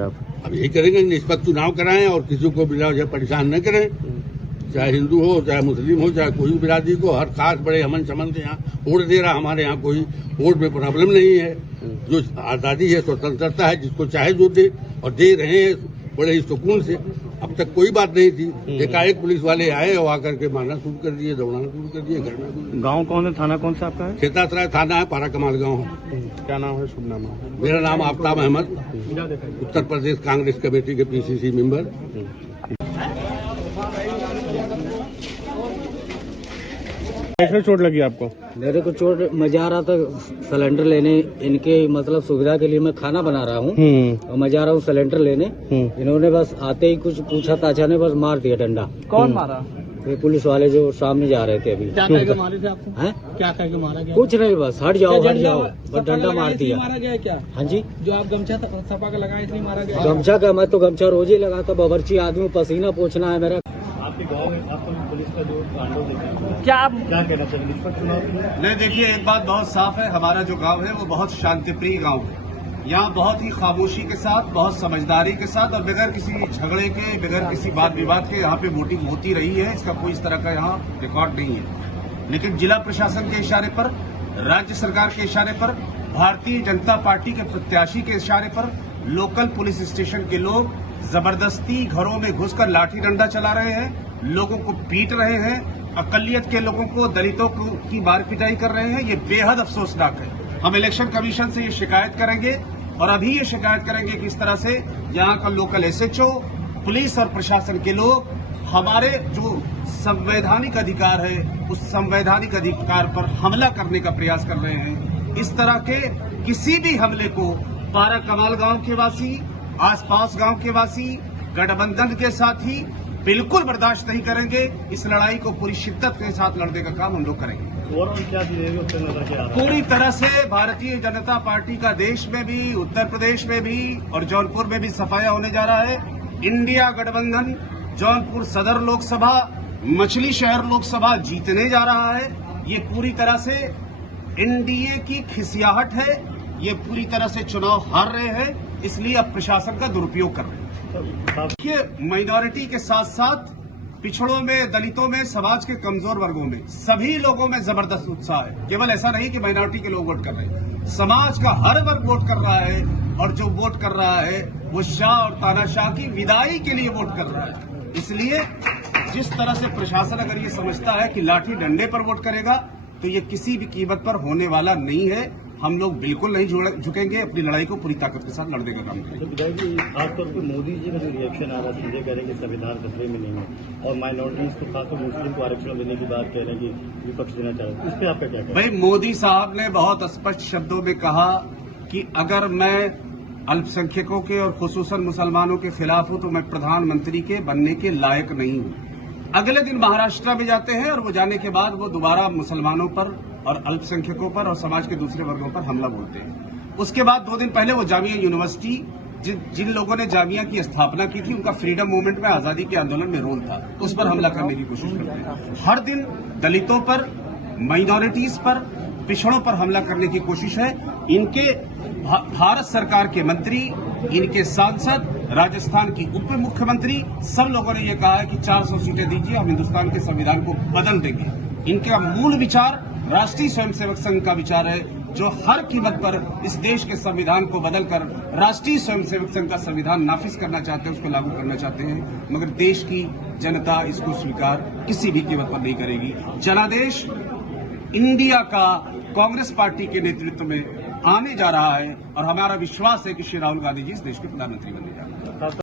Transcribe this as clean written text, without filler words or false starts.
आप? अब यही करेंगे, निष्पक्ष चुनाव कराएं और किसी को बिना वजह परेशान न करें, चाहे हिंदू हो, चाहे मुस्लिम हो, चाहे कोई बिरादरी को। हर खास बड़े अमन चमन से यहाँ वोट दे रहा। हमारे यहाँ कोई वोट में प्रॉब्लम नहीं है। जो आज़ादी है, स्वतंत्रता है, जिसको चाहे जो दे, और दे रहे हैं बड़े ही सुकून से। अब तक कोई बात नहीं थी। एकाएक पुलिस वाले आए और आकर के मारना शुरू कर दिए, दौड़ाना शुरू कर दिए। घर में गांव कौन है, थाना कौन सा आपका है? खेतासराय थाना है, पारा कमाल गाँव। क्या नाम है, शुभ नाम है? मेरा नाम आफ्ताब अहमद, उत्तर प्रदेश कांग्रेस कमेटी के PCC मेंबर। कैसे चोट लगी आपको? मेरे को चोट, मैं जा रहा था सिलेंडर लेने, इनके मतलब सुविधा के लिए मैं खाना बना रहा हूँ और मैं जा रहा हूँ सिलेंडर लेने। इन्होंने बस आते ही कुछ पूछा ताछा ने बस मार दिया डंडा। कौन मारा? ये पुलिस वाले जो सामने जा रहे थे अभी। क्या कह के मारे थे आपको? हैं? क्या कह के मारा गया? कुछ नहीं, बस हट जाओ हट जाओ, बस डंडा मार दिया। मारा गया है क्या? हाँ जी, जो आप गमछा सपा का लगाए इसलिए मारा गया? गमछा का, मैं तो गमछा रोज ही लगाता। बावर्ची आदमी, पसीना पोछना है मेरा। आपके गाँव में आपको पुलिस का जो तांडव देखा, क्या आप क्या कहना चाहिए? निष्पक्ष चुनाव नहीं, देखिए एक बात बहुत साफ है, हमारा जो गांव है वो बहुत शांतिप्रिय गांव है। यहाँ बहुत ही खामोशी के साथ, बहुत समझदारी के साथ और बगैर किसी झगड़े के, बगैर किसी वाद विवाद के यहाँ पे वोटिंग होती रही है। इसका कोई इस तरह का यहाँ रिकॉर्ड नहीं है। लेकिन जिला प्रशासन के इशारे पर, राज्य सरकार के इशारे पर, भारतीय जनता पार्टी के प्रत्याशी के इशारे पर लोकल पुलिस स्टेशन के लोग जबरदस्ती घरों में घुसकर लाठी डंडा चला रहे हैं, लोगों को पीट रहे हैं, अकलियत के लोगों को, दलितों की मार पिटाई कर रहे हैं। ये बेहद अफसोसनाक है। हम इलेक्शन कमीशन से ये शिकायत करेंगे और अभी ये शिकायत करेंगे कि इस तरह से यहाँ का लोकल SHO, पुलिस और प्रशासन के लोग हमारे जो संवैधानिक अधिकार है उस संवैधानिक अधिकार पर हमला करने का प्रयास कर रहे हैं। इस तरह के किसी भी हमले को पारा कमाल गांव के वासी, आसपास गांव के वासी, गठबंधन के साथी बिल्कुल बर्दाश्त नहीं करेंगे। इस लड़ाई को पूरी शिद्दत के साथ लड़ने का काम हम लोग करेंगे। क्या पूरी तरह से भारतीय जनता पार्टी का देश में भी, उत्तर प्रदेश में भी और जौनपुर में भी सफाया होने जा रहा है। इंडिया गठबंधन जौनपुर सदर लोकसभा, मछली शहर लोकसभा जीतने जा रहा है। ये पूरी तरह से NDA की खिसियाहट है। ये पूरी तरह से चुनाव हार रहे हैं, इसलिए अब प्रशासन का दुरुपयोग कर रहे हैं। देखिए, माइनॉरिटी के साथ साथ पिछड़ों में, दलितों में, समाज के कमजोर वर्गों में, सभी लोगों में जबरदस्त उत्साह है। केवल ऐसा नहीं कि माइनॉरिटी के लोग वोट कर रहे हैं, समाज का हर वर्ग वोट कर रहा है। और जो वोट कर रहा है वो शाह और तानाशाह की विदाई के लिए वोट कर रहा है। इसलिए जिस तरह से प्रशासन अगर ये समझता है कि लाठी डंडे पर वोट करेगा तो ये किसी भी कीमत पर होने वाला नहीं है। हम लोग बिल्कुल नहीं झुकेंगे, अपनी लड़ाई को पूरी ताकत के साथ लड़ने का काम करेंगे। विधायक जी, खासतौर पर मोदी जी का जो रिएक्शन आ रहा है, सीधे कह रहे हैं कि संविधान खतरे में नहीं है और माइनॉरिटीज को, खासकर मुस्लिम को आरक्षण देने की बात कह रहे हैं कि विपक्ष देना चाह रहे हैं। इस पर आपका क्या कहना है? भाई, मोदी साहब ने बहुत स्पष्ट शब्दों में कहा कि अगर मैं अल्पसंख्यकों के और खुसूसन मुसलमानों के खिलाफ हूं तो मैं प्रधानमंत्री के बनने के लायक नहीं हूं। अगले दिन महाराष्ट्र में जाते हैं और वो जाने के बाद वो दोबारा मुसलमानों पर और अल्पसंख्यकों पर और समाज के दूसरे वर्गों पर हमला बोलते हैं। उसके बाद 2 दिन पहले वो जामिया यूनिवर्सिटी, जिन लोगों ने जामिया की स्थापना की थी, उनका फ्रीडम मूवमेंट में, आजादी के आंदोलन में रोल था, उस पर हमला करने की कोशिश करते हैं। हर दिन दलितों पर, माइनॉरिटीज पर, पिछड़ों पर हमला करने की कोशिश है। इनके भारत सरकार के मंत्री, इनके सांसद, राजस्थान की उप मुख्यमंत्री, सब लोगों ने यह कहा है कि 400 सीटें दीजिए, हम हिंदुस्तान के संविधान को बदल देंगे। इनका मूल विचार राष्ट्रीय स्वयंसेवक संघ का विचार है, जो हर कीमत पर इस देश के संविधान को बदलकर राष्ट्रीय स्वयंसेवक संघ का संविधान नाफिज करना चाहते हैं, उसको लागू करना चाहते हैं। मगर देश की जनता इसको स्वीकार किसी भी कीमत पर नहीं करेगी। जनादेश इंडिया का कांग्रेस पार्टी के नेतृत्व में आने जा रहा है और हमारा विश्वास है कि श्री राहुल गांधी जी इस देश के प्रधानमंत्री बनने जा रहे हैं।